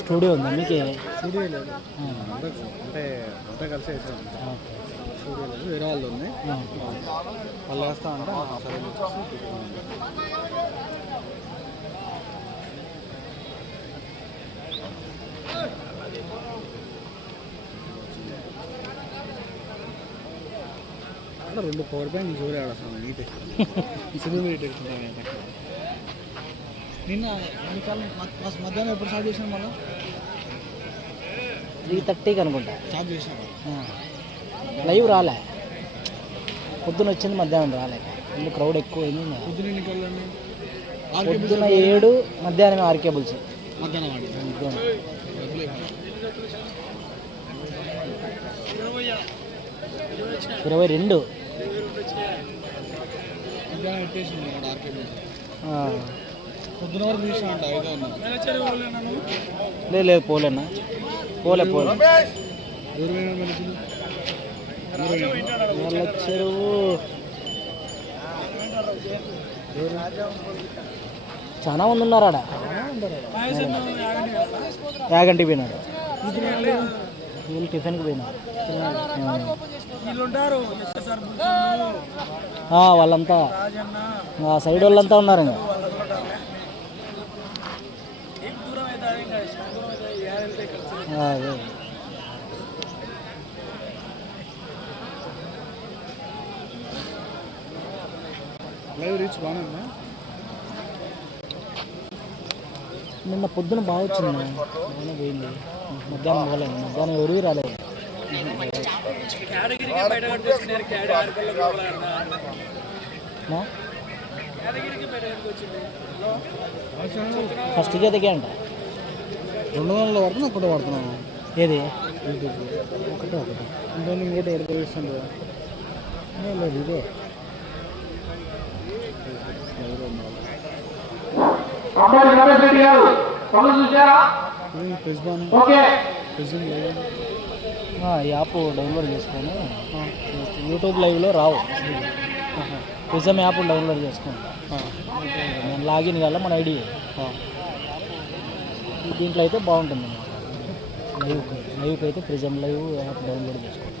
Studio ఉందా? మీకు? Studio లేదు. అంతా అంటే అంతా కలిసి ఓకే స్టూడియో లేదు వేరే వాళ్ళు ఉంది. వాళ్ళు వేస్తా అంటే సరే రెండు పవర్ బ్యాంక్ చూడాడు అసలు. నీటే సినిమా నిన్న మధ్యాహ్నం ఎప్పుడు స్టార్ట్ చేసినాం మళ్ళీ? త్రీ థర్టీకి అనుకుంటా. స్టార్ట్ చేసినాం ఆ. లైవ్ రాలే. పొద్దున వచ్చింది మధ్యాహ్నం రాలే. ఫుల్ క్రౌడ్ ఎక్కువ అయింది. పొద్దున పొద్దున ఏడు మధ్యాహ్నం ఆరు కేబుల్స్ మధ్యాహ్నం ఇరవై రెండు. మధ్యాహ్నం లేదు లేదు పోలేనా పోలే పోలే. వాళ్ళ చెరువు. చాలా మంది ఉన్నారు ఆడ యాగంటికి పోయినాడు. వీళ్ళు టిఫిన్కి పోయినారు. ఆ, వాళ్ళంతా. ఆ సైడ్ వాళ్ళంతా ఉన్నారు ఇంకా ఆ, అదే. లైవ్ రీచ్ బాగానే నిన్న పొద్దున బాగా వచ్చింది. బాగానే పోయింది. మధ్యాహ్నం పోలేదు మధ్యాహ్నం ఎవరు రాలేదు? ఫస్ట్ గీతకే అంట. రెండు వందల పడుతున్నా ఒకటే పడుతున్నాను ఏది? ఒకటే ఒకటి. ఇంకోటి ఏ, లేదు ఇదే. యాప్ డౌన్లోడ్ చేసుకొని యూట్యూబ్ లైవ్లో రావు. ప్రిజమ్ యాప్ డౌన్లోడ్ చేసుకోండి నేను లాగిన్ కాల మన ఐడి. దీంట్లో అయితే బాగుంటుంది లైవ్ లైవ్కి అయితే ప్రిజమ్ లైవ్ యాప్ డౌన్లోడ్ చేసుకోండి.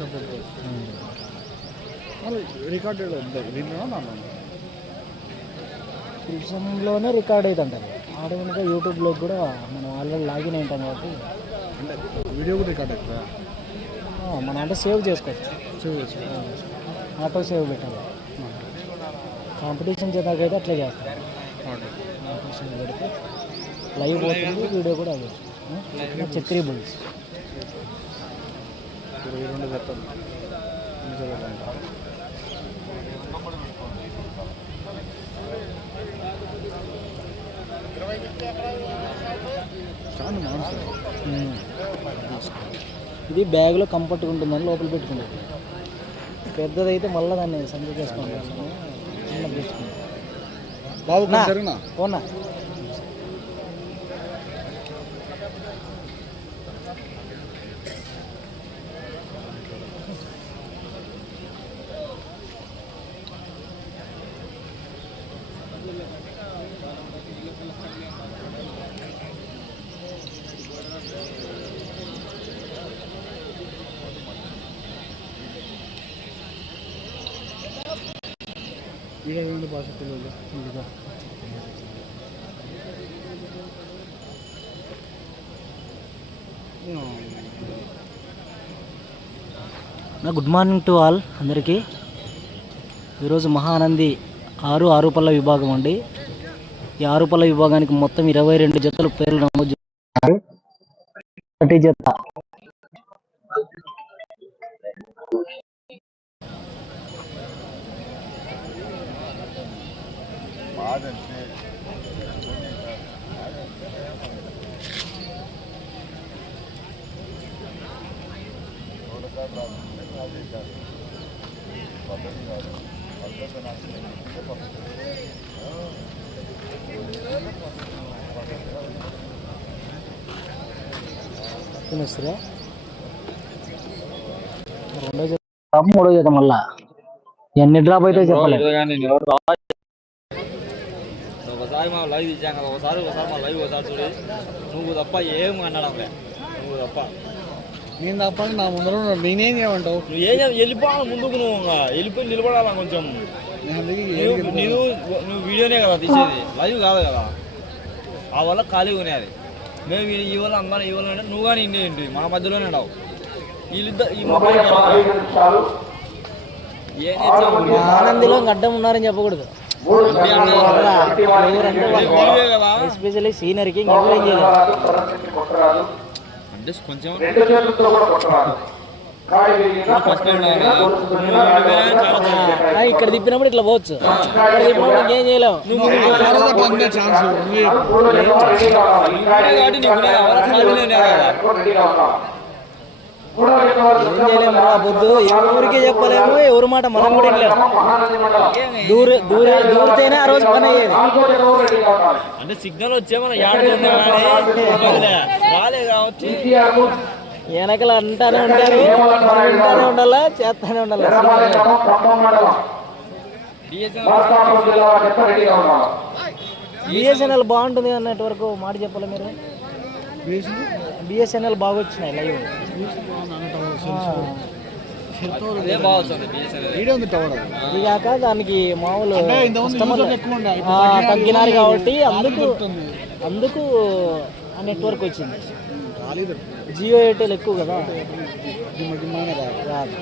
సపోర్ట్ రికార్డెడ్ ప్రిజంలోనే రికార్డ్ అవుతుంది ఆటోమేటిక్గా యూట్యూబ్లో కూడా మనం ఆల్రెడీ లాగిన్ అయింటాం కాబట్టి. అంటే వీడియో కూడా రికార్డ్ అవుతుందా? మనం అంటే సేవ్ చేసుకోవచ్చు. సేవ్ చేసి ఆటో సేవ్ పెట్టాలి. కాంపిటీషన్ చేద్దాకైతే అట్లే చేస్తాం కాంపిటీషన్ పెడితే లైవ్ పోతుంది వీడియో కూడా అవ్వచ్చు చక్రీ బుల్స్. ఇరవై రెండు ఇది బ్యాగ్లో కంఫర్ట్గా ఉంటుందని లోపల పెట్టుకుంటుంది పెద్దదైతే మళ్ళీ దాన్ని సంచి చేసుకోండి చిన్నది తెచ్చుకుంటాం బాబు నా. నా గుడ్ మార్నింగ్ టు ఆల్ అందరికీ. ఈరోజు మహానంది ఆరు ఆరుపల్ల విభాగం అండి. ఈ ఆరుపల్ల విభాగానికి మొత్తం ఇరవై రెండు జతలు పేర్లు నమోదు చేస్తున్నారు ఒకటి జత ஆதரித்து పద్ధతి కాదు పద్ధతి నాకు రెండో చేద్దాం మూడో చేద్దాం మళ్ళా ఎన్ని డ్రాప్ అయితే చెప్పలేదు ఒకసారి మా లైవ్ ఇచ్చాం కదా ఒకసారి ఒకసారి మా లైవ్ ఒకసారి చూడి. నువ్వు తప్ప ఏం అన్నాడంలే నువ్వు తప్ప. నేను తప్ప నా ముందర. నేనేం చేయమంటావు? నువ్వు ఏం చేయాలి? వెళ్ళిపోవాలి ముందుకు నువ్వు ఇంకా. వెళ్ళిపోయి నిలబడాలా కొంచెం? నువ్వు నువ్వు వీడియోనే కదా తీసేది. లైవ్ కాదు కదా. ఆ వల్ల ఖాళీగా ఉన్నాయి మేము ఈ- ఈ వల్ల అందరం ఈ వల్ల అంటే నువ్వు కానీ ఇండియా ఏంటి? మా మధ్యలోనే ఉన్నావు. వీళ్ళిద్దరు ఈ మొబైల్ ఆనందిలో గడ్డం ఉన్నారని చెప్పకూడదు. ఎస్పెషల్లీ ఏం చేయలేదు అంటే కొంచెం ఆ, ఇక్కడ తిప్పినప్పుడు ఇట్లా పోవచ్చు ఇక్కడ తిప్పినప్పుడు ఇంకేం చేయలేము ఛాన్స్ పొద్దు ఎవరికి చెప్పలేము ఎవరి మాట మనం కూడా దూర దూర దూరితేనే ఆ రోజు పని అయ్యేది. అంటే సిగ్నల్ వచ్చే మనం రాలే వెనకలు అంటానే ఉంటారు వింటానే ఉండాలా చేస్తానే ఉండాలి? బిఎస్ఎన్ఎల్ బాగుంటుంది అన్నట్టు వరకు మాట చెప్పాలి మీరు. బిఎస్ఎన్ఎల్ బాగా వచ్చినాయి లైవ్. ఇది కాక దానికి మామూలు తగ్గినారు కాబట్టి అందుకు అందుకు ఆ నెట్వర్క్ వచ్చింది. జియో ఎయిర్టెల్ ఎక్కువ కదా. రాదు.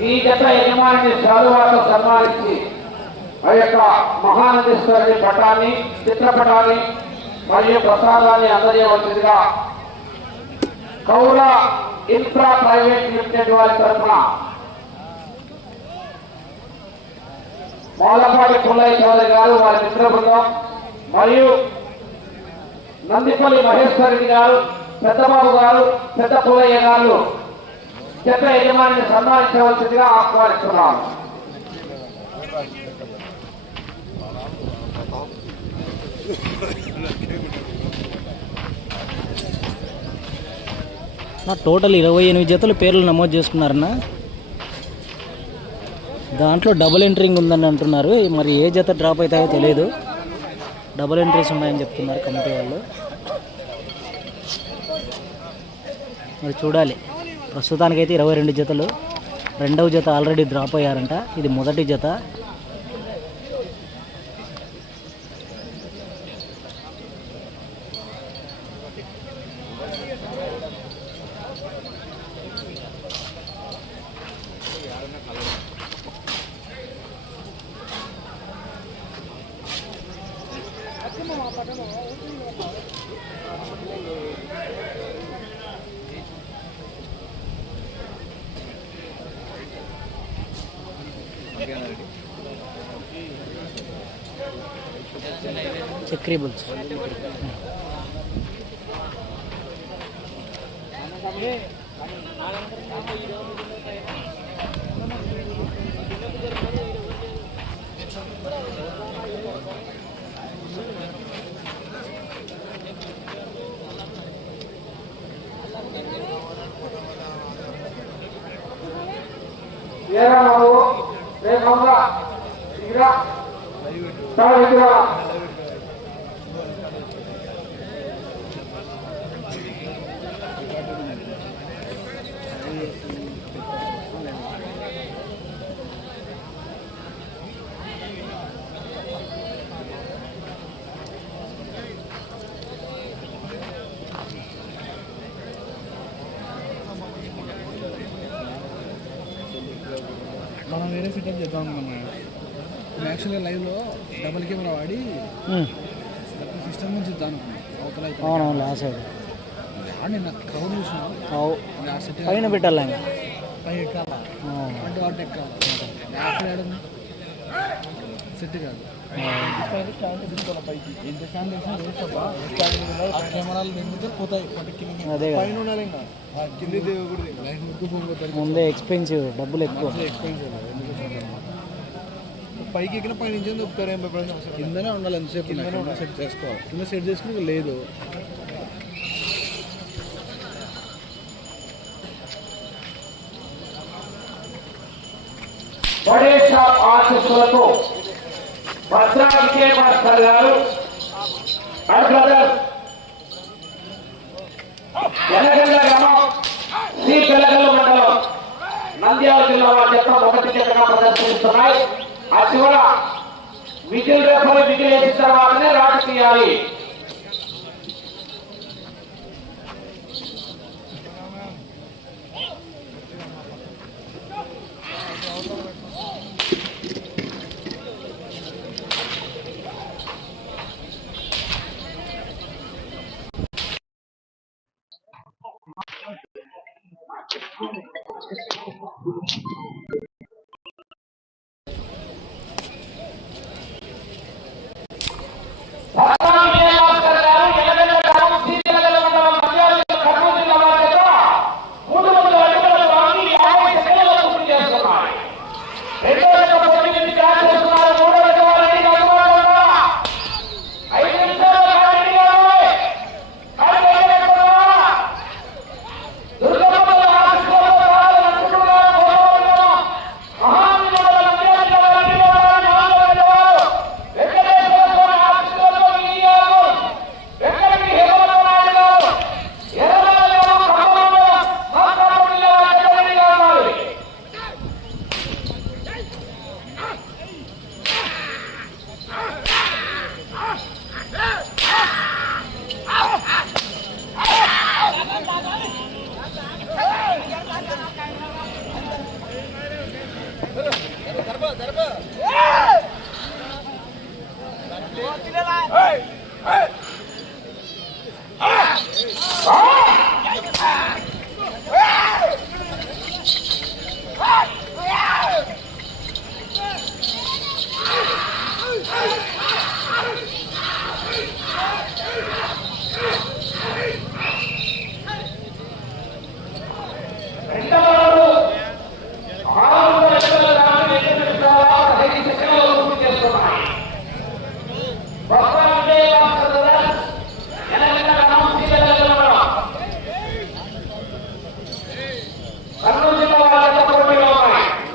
ఈ జత యజమాని శాలువాతో సన్మానించి ఆ యొక్క మహానందీశ్వరుని పటాన్ని చిత్రపటాన్ని మరియు ప్రసాదాన్ని అందజేయవలసిందిగా కౌల ఇన్ఫ్రా ప్రైవేట్ లిమిటెడ్ వారి తరఫున మూలపాటి పుల్లయ్య చౌదరి గారు వారి మిత్ర బృందం మరియు నందిపల్లి మహేశ్వరి గారు పెద్దబాబు గారు పెద్ద పుల్లయ్య గారు చెత్త యజమానిని సన్మానించవలసిందిగా ఆహ్వానిస్తున్నాను. నా టోటల్ ఇరవై ఎనిమిది జతలు పేర్లు నమోదు చేసుకున్నారన్నా. దాంట్లో డబుల్ ఎంట్రింగ్ ఉందని అంటున్నారు. మరి ఏ జత డ్రాప్ అవుతాయో తెలియదు డబుల్ ఎంట్రీస్ ఉన్నాయని చెప్తున్నారు కమిటీ వాళ్ళు. మరి చూడాలి. ప్రస్తుతానికైతే ఇరవై రెండు జతలు. రెండవ జత ఆల్రెడీ డ్రాప్ అయ్యారంట. ఇది మొదటి జత. చక్రీ బుల్స్ ఏరా బాబు రేపు ఉందా ఇదిగా చాలా మనం వేరే సెటప్ చేద్దాం అనుకున్నాం. యాక్చువల్గా లైవ్లో డబుల్ కెమెరా వాడి సిస్టమ్ నుంచి ఇద్దాం అనుకున్నాం. అవతల అవునవును సైడ్ ఆడి నాకు క్రౌడ్ చూసిన. పైన పెట్టాలి పై ఎక్కాలా. అంటే వాటి ఎక్కాలి. సెట్ కాదు. ముందే ఎక్స్పెన్సివ్ డబ్బులు ఎక్కువ. ఎక్స్పెన్సివ్ పైకి ఎక్కిన పై నుంచి దొక్కుతారు ఏం భయపడాల్సిన అవసరం కిందనే ఉండాలి ఎంతసేపు కిందనే సెట్ చేసుకోవాలి. కింద సెట్ చేసుకుని లేదు. ఆశీస్సులతో భద్రా విజయ మాస్టర్ గారు. బ్రదర్ గ్రామం శ్రీ మండలం నంద్యాల జిల్లా వారి మొదటి చెత్తగా ప్రదర్శిస్తున్నాయి. ఆ చివర విజిల్ రేపలు విజిల్ వేసిన తర్వాతనే రాటు తీయాలి Ah!